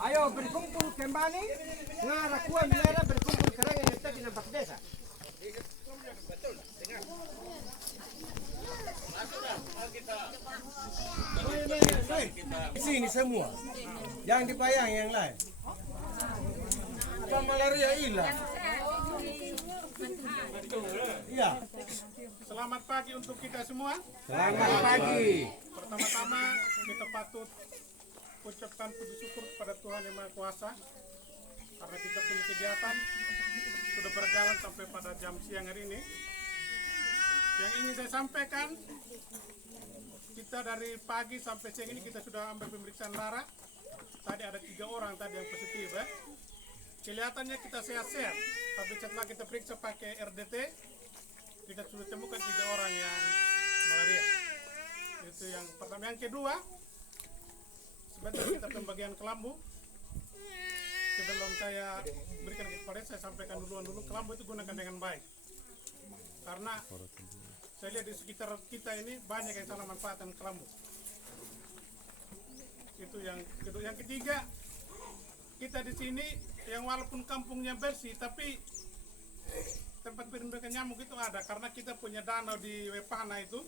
Ayo berkumpul kembali, ngarakua mereka berkumpul kerang yang kita di Nampak Desa. Sini semua, jangan dipayang yang lain. Kalau malaria hilang. Iya. Selamat pagi untuk kita semua. Selamat pagi. Pertama-tama kita patut ucapkan puji syukur kepada Tuhan Yang Maha Kuasa karena kita punya kegiatan sudah berjalan sampai pada jam siang hari ini. Yang ingin saya sampaikan, kita dari pagi sampai siang ini kita sudah ambil pemeriksaan darah. Tadi ada 3 orang tadi yang positif ya. Kelihatannya kita sehat-sehat, tapi setelah kita periksa pakai RDT, kita sudah temukan 3 orang yang malaria. Itu yang pertama. Yang kedua, sebentar kita pembagian kelambu. Sebelum saya berikan kepada saya sampaikan dulu kelambu itu gunakan dengan baik. Karena saya lihat di sekitar kita ini banyak yang salah manfaatkan kelambu. Itu yang kedua. Yang ketiga, kita di sini yang walaupun kampungnya bersih, tapi tempat penampungan nyamuk itu ada karena kita punya danau di Wepana itu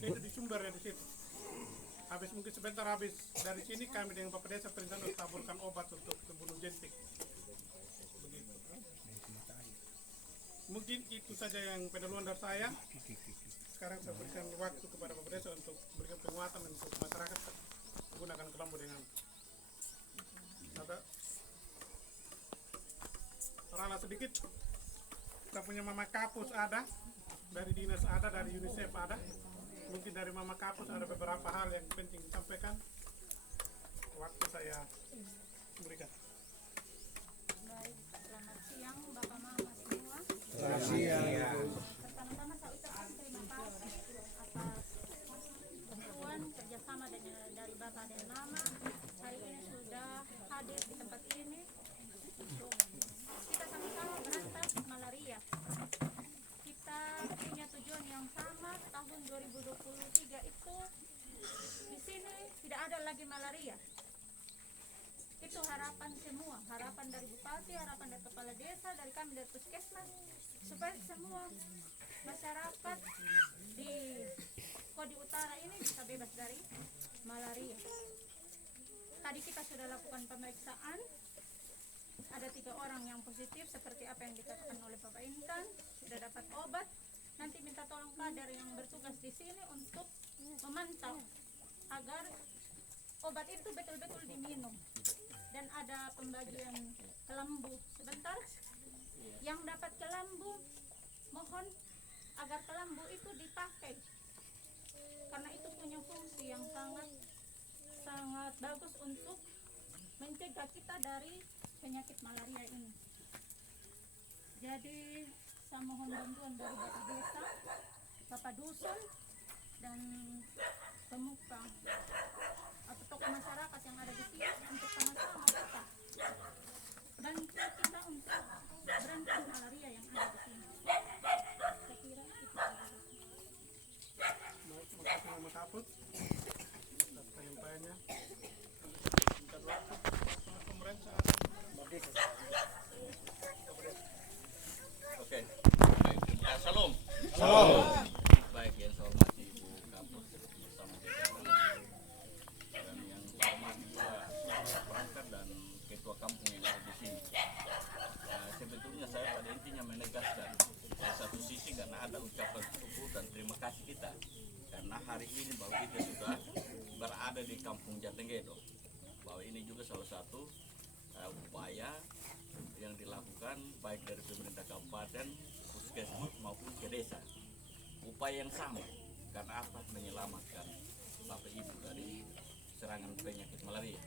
di sumbernya di situ. Habis mungkin sebentar habis dari sini kami dengan Bapak Desa perintah untuk taburkan obat untuk membunuh jentik. Begitu. Mungkin itu saja yang pendahuluan dari saya. Sekarang saya berikan waktu kepada Bapak Desa untuk berikan penguatan untuk masyarakat menggunakan kelambu dengan ada rala sedikit. Kita punya Mama Kapus ada, dari dinas ada, dari UNICEF ada. Mungkin dari Mama Kapus ada beberapa hal yang penting disampaikan. Waktu saya berikan. Baik, selamat siang Bapak Mama semua. Selamat siang. Pertama-tama saya ucapkan terima kasih atas bantuan kerjasama dari Bapak dan Mama. Hari ini sudah hadir di tempat ini untuk kita sama-sama berantas malaria. Kita punya tujuan yang sama, tahun 2023 itu di sini tidak ada lagi malaria. Itu harapan semua, harapan dari Bupati, harapan dari Kepala Desa, dari kami dari Puskesmas, supaya semua masyarakat di Kodi Utara ini bisa bebas dari malaria. Tadi kita sudah lakukan pemeriksaan, ada 3 orang yang positif seperti apa yang dikatakan oleh Bapak Intan, sudah dapat obat. Nanti minta tolong kader yang bertugas di sini untuk memantau agar obat itu betul-betul diminum. Dan ada pembagian kelambu sebentar. Yang dapat kelambu, mohon agar kelambu itu dipakai karena itu punya fungsi yang sangat bagus untuk mencegah kita dari penyakit malaria ini. Jadi saya mohon bantuan dari Bapak Desa, Bapak Dusun, dan pemuka atau tokoh masyarakat yang ada di sini untuk sama-sama kita bantu kita untuk berantas malaria yang ada di sini. Saya kira itu saja. Terima kasih Mama Kapus atas penyampaiannya. Minta waktu pemerintah. Oke, baik. Ya, salam. Baik, yang saya hormati Ibu Kapus bersama jajaran dan yang saya hormati juga perangkat dan ketua kampung yang ada di sini. Sebetulnya saya pada intinya menegaskan dari satu sisi karena ada ucapan syukur dan terima kasih kita karena hari ini bahwa kita sudah berada di Kampung Jatenggedo, bahwa ini juga salah satu upaya yang dilakukan baik dari pemerintah kabupaten, puskesmas maupun ke desa. Upaya yang sama karena apa? Menyelamatkan Bapak Ibu dari serangan penyakit malaria.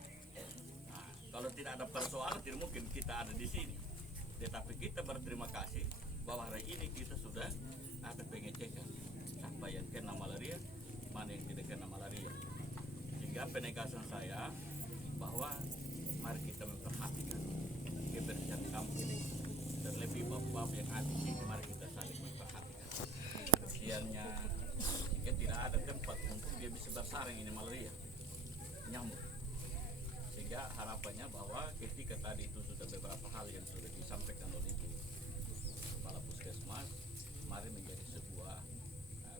Nah, kalau tidak ada persoalan tidak mungkin kita ada di sini. Tetapi kita berterima kasih bahwa hari ini kita sudah ada pengecekan siapa yang kena malaria, mana yang tidak kena malaria. Sehingga penegasan saya bahwa mari kita memperhatikan kebersihan kampung dan lebih bab-bab yang ada di sini, mari kita saling memperhatikan kebersihannya. Jika tidak ada tempat bersaring ini malaria, nyamuk. Sehingga harapannya bahwa ketika tadi itu sudah beberapa hal yang sudah disampaikan oleh Ibu Kepala Puskesmas, mari menjadi sebuah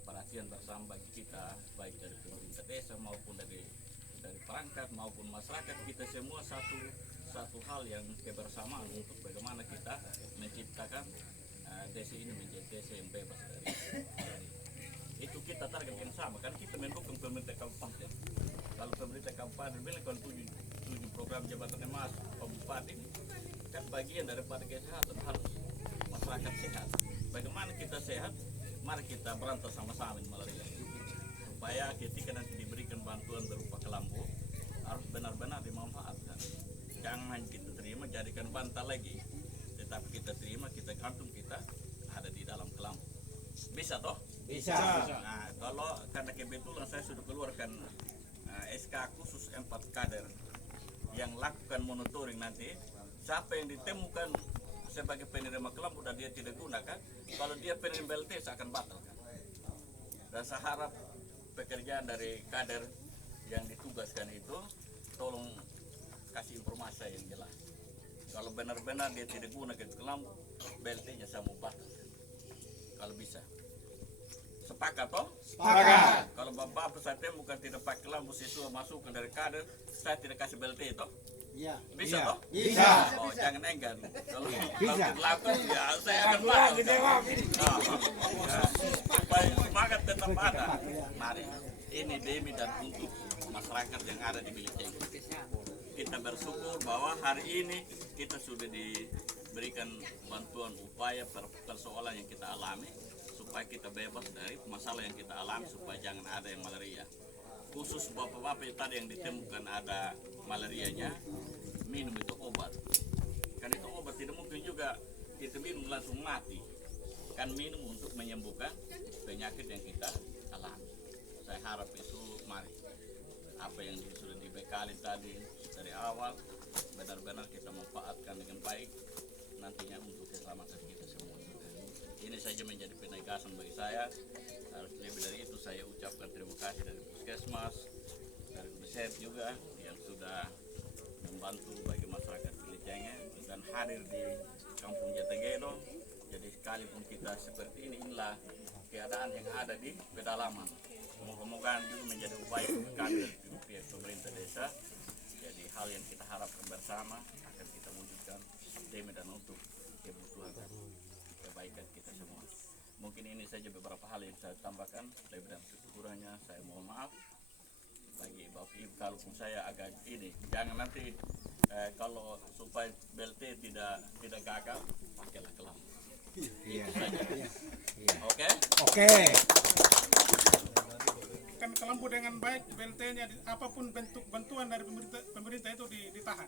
perhatian bersama bagi kita, baik dari pemerintah desa maupun dari perangkat maupun masyarakat, kita semua satu hal yang kebersamaan untuk bagaimana kita menciptakan desa ini menjadi desa yang bebas dari itu. Kita target yang sama kan, kita mendukung pemerintah kabupaten. Kalau pemerintah kabupaten bilang kalau 7 program jabatan emas kabupaten kan bagian daripada kesehatan, harus masyarakat sehat. Bagaimana kita sehat, mari kita berantas sama-sama malaria, supaya ketika nanti diberikan bantuan berupa kelambu harus benar-benar dimanfaatkan. Jangan kita terima jadikan bantal lagi, tetapi kita terima, kita gantung, kita ada di dalam kelambu. Bisa toh? Bisa. Nah, kalau karena kebetulan saya sudah keluarkan SK khusus 4 kader yang lakukan monitoring, nanti siapa yang ditemukan sebagai penerima kelambu dan dia tidak gunakan, kalau dia penerima BLT saya akan batalkan. Dan saya harap pekerjaan dari kader yang ditugaskan itu tolong kasih informasi yang jelas. Kalau benar-benar dia tidak gunakan kelambu, BLT-nya saya mau batalkan. Kalau bisa. Sepakat toh? Sepakat. Kalau bapak saya temukan tidak pakai kelambu sesuai masukan dari kader, saya tidak kasih BLT toh? Iya. Bisa Iya. toh? Bisa. Oh, jangan enggan. Kalau Bisa. dilakukan ya saya akan batalkan. Supaya semangat tetap ada. Mari, ini demi dan untuk masyarakat yang ada di Biliceng. Kita bersyukur bahwa hari ini kita sudah diberikan bantuan upaya persoalan yang kita alami, supaya kita bebas dari masalah yang kita alami, supaya jangan ada yang malaria. Khusus bapak-bapak tadi yang ditemukan ada malarianya, minum itu obat. Kan itu obat tidak mungkin juga kita minum langsung mati. Kan minum untuk menyembuhkan penyakit yang kita alami. Saya harap itu mari apa yang sudah dibekali tadi dari awal benar-benar kita manfaatkan dengan baik nantinya untuk keselamatan kita semua. Ini saja menjadi penegasan bagi saya. Harus lebih dari itu saya ucapkan terima kasih dari Puskesmas, dari Beset juga yang sudah membantu bagi masyarakat Biliceng dan hadir di Kampung Jatagedong. Jadi sekalipun kita seperti ini, inilah keadaan yang ada di pedalaman. Moga-moga juga menjadi upaya kami dari pihak pemerintah desa. Jadi hal yang kita harapkan bersama akan kita wujudkan demi dan untuk kebutuhan dan kebaikan kita semua. Mungkin ini saja beberapa hal yang saya tambahkan. Lebih dan kurangnya saya mohon maaf bagi Bapak Ibu kalaupun saya agak ini. Jangan nanti kalau supaya BLT tidak gagal, pakailah kelambu. Iya. Itu saja. Oke? Oke. Kan kelambu dengan baik, BLT-nya apapun bentuk bantuan dari pemerintah itu ditahan.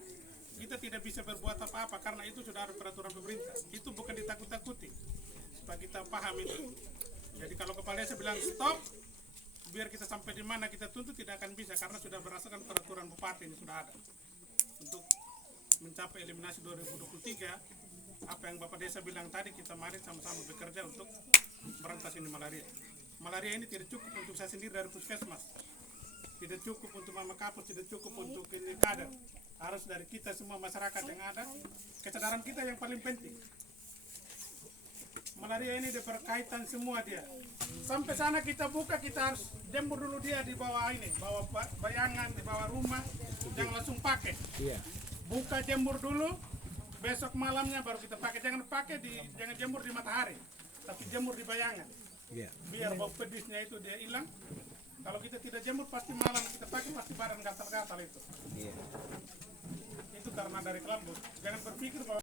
Kita tidak bisa berbuat apa-apa karena itu sudah ada peraturan pemerintah. Itu bukan ditakut-takuti, supaya kita paham itu. Jadi kalau kepala desa bilang stop, biar kita sampai di mana kita tuntut tidak akan bisa karena sudah berdasarkan peraturan bupati ini sudah ada. Untuk mencapai eliminasi 2023, apa yang Bapak Desa bilang tadi, kita mari sama-sama bekerja untuk berantas ini malaria. Malaria ini tidak cukup untuk saya sendiri dari Puskesmas, tidak cukup untuk Mama Kapus, tidak cukup untuk ini kader. Harus dari kita semua masyarakat yang ada, kesadaran kita yang paling penting. Malaria ini berkaitan semua dia. Sampai sana kita buka, kita harus jemur dulu dia di bawah ini, bawah bayangan, di bawah rumah, jangan langsung pakai. Buka jemur dulu, besok malamnya baru kita pakai. Jangan jemur di matahari, tapi jemur di bayangan. Biar bau pedisnya itu dia hilang. Kalau kita tidak jemur pasti malam kita pakai pasti badan gatal-gatal itu. Itu karena dari kelambu. Jangan berpikir bahwa